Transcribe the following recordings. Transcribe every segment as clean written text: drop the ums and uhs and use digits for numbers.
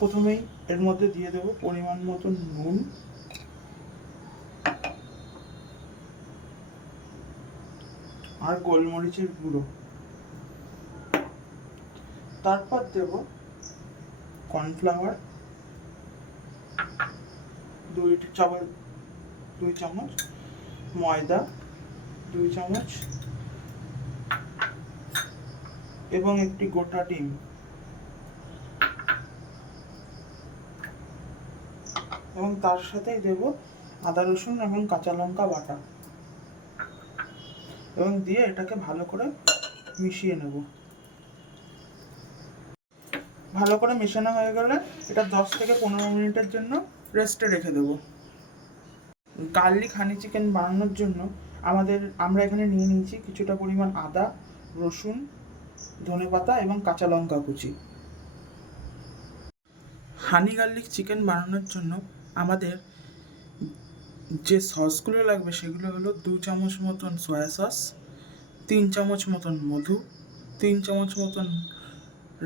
প্রথমেই এর মধ্যে দিয়ে দেব পরিমাণ মতো নুন, আর গোলমরিচের গুঁড়ো। তারপর দেব কর্নফ্লাওয়ার 2 চামচ, ময়দা 2 চামচ এবং একটি গোটা ডিম। এবং তার সাথেই দেব আদা রসুন এবং কাঁচা লঙ্কা বাটা, এবং দিয়ে এটাকে ভালো করে মিশিয়ে নেব। ভালো করে মেশানো হয়ে গেলে এটা 10 থেকে 15 মিনিটের জন্য রেস্টে রেখে দেব। গার্লিক হানি চিকেন বানানোর জন্য আমরা এখানে নিয়ে নিয়েছি কিছুটা পরিমাণ আদা, রসুন, ধনেপাতা এবং কাঁচা লঙ্কা কুচি। হানি গার্লিক চিকেন বানানোর জন্য আমাদের যে সসগুলো লাগবে সেগুলো হলো 2 চামচ মতন সয়া সস, 3 চামচ মতন মধু, 3 চামচ মতন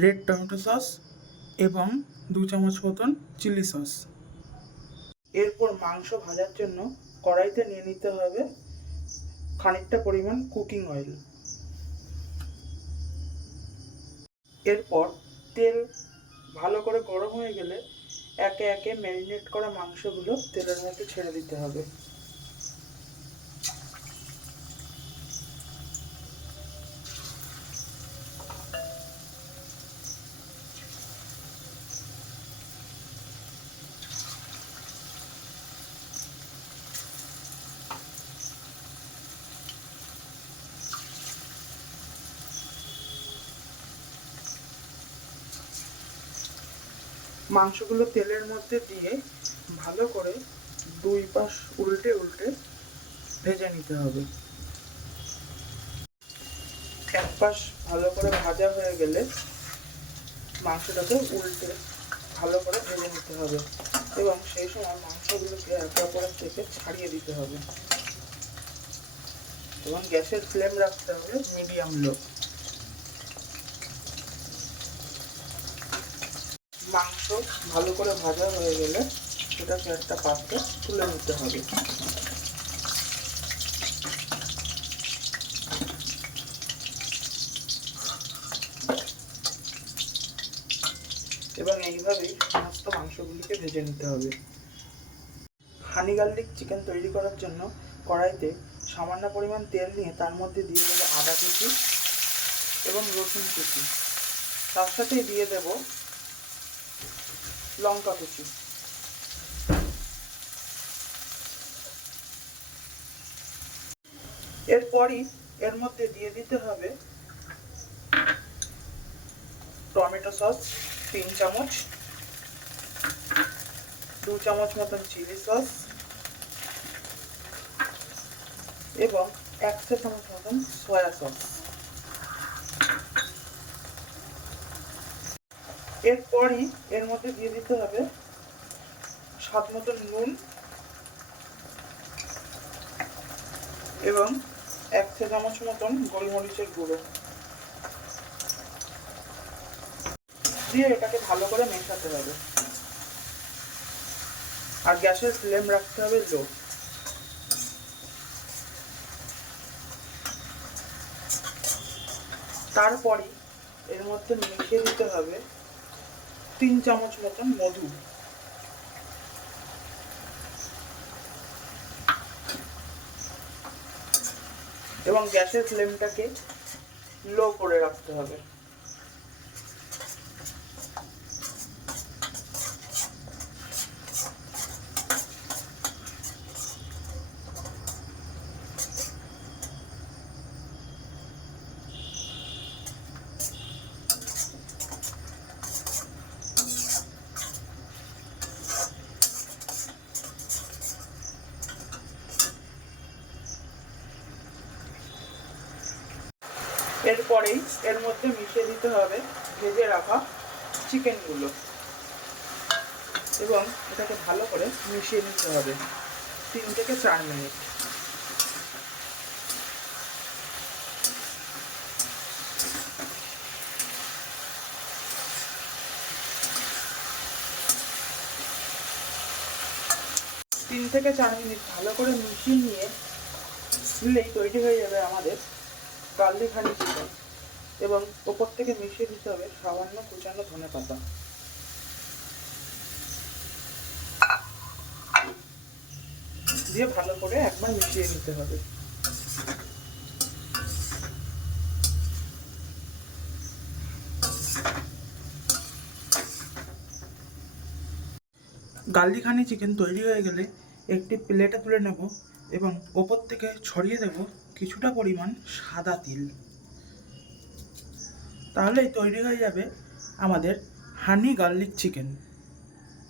রেড টমেটো সস এবং 2 চামচ মতন চিলি সস। এরপর মাংস ভাজার জন্য কড়াইতে নিয়ে নিতে হবে খানিকটা পরিমাণ কুকিং অয়েল। এরপর তেল ভালো করে গরম হয়ে গেলে একে একে ম্যারিনেট করা মাংসগুলো তেলের মধ্যে ছেড়ে দিতে হবে। মাংসগুলো তেলের মধ্যে দিয়ে ভালো করে 2 পাশ উল্টে উল্টে ভেজে নিতে হবে। এক পাশ ভালো করে ভাজা হয়ে গেলে মাংসটাকে উল্টে ভালো করে ভেজে নিতে হবে এবং সেই সময় মাংসগুলোকে একে অপরের থেকে ছাড়িয়ে দিতে হবে এবং গ্যাসের ফ্লেম রাখতে হবে মিডিয়াম লো। মাংস ভালো করে ভাজা হয়ে গেলে সেটাকে একটা পাত্রে তুলে নিতে হবে। এবং এইভাবেই সমস্ত মাংসগুলিকে ভেজে নিতে হবে। হানি গার্লিক চিকেন তৈরি করার জন্য কড়াইতে সামান্য পরিমাণ তেল নিয়ে তার মধ্যে দিয়ে দেবো আদা কুচি এবং রসুন কুচি। তার সাথেই দিয়ে দেব লঙ্কা কুচি। এরপরই এর মধ্যে দিয়ে দিতে হবে টমেটো সস 3 চামচ, 2 চামচ মতন চিলি সস এবং 1 চা চামচ মতন সয়া সস। এরপরই এর মধ্যে দিয়ে দিতে হবে স্বাদ মতন নুন এবং 1 চা চামচ মতন গোলমরিচের গুঁড়ো দিয়ে এটাকে ভালো করে মেশাতে হবে আর গ্যাসের ফ্লেম রাখতে হবে লো। তারপরে এর মধ্যে মিশিয়ে দিতে হবে 3 চামচ মতন মধু এবং গ্যাসের ফ্লেমটাকে লো করে রাখতে হবে। এরপরেই এর মধ্যে মিশিয়ে দিতে হবে ভেজে রাখা চিকেনগুলো এবং এটাকে ভালো করে মিশিয়ে নিতে হবে 3 থেকে 4 মিনিট। 3 থেকে 4 মিনিট ভালো করে মিশিয়ে নিয়ে নিলেই তৈরি হয়ে যাবে আমাদের গার্লিক হানি চিকেন। এবং ওপর থেকে মিশিয়ে দিতে হবে সামান্য কুচানো ধনেপাতা। দিয়ে ভালো করে একবার মিশিয়ে নিতে হবে। গার্লিক হানি চিকেন তৈরি হয়ে গেলে একটি প্লেটে তুলে নেব এবং ওপর থেকে ছড়িয়ে দেব কিছুটা পরিমাণ সাদা তিল। তাহলেই তৈরি হয়ে যাবে আমাদের হানি গার্লিক চিকেন।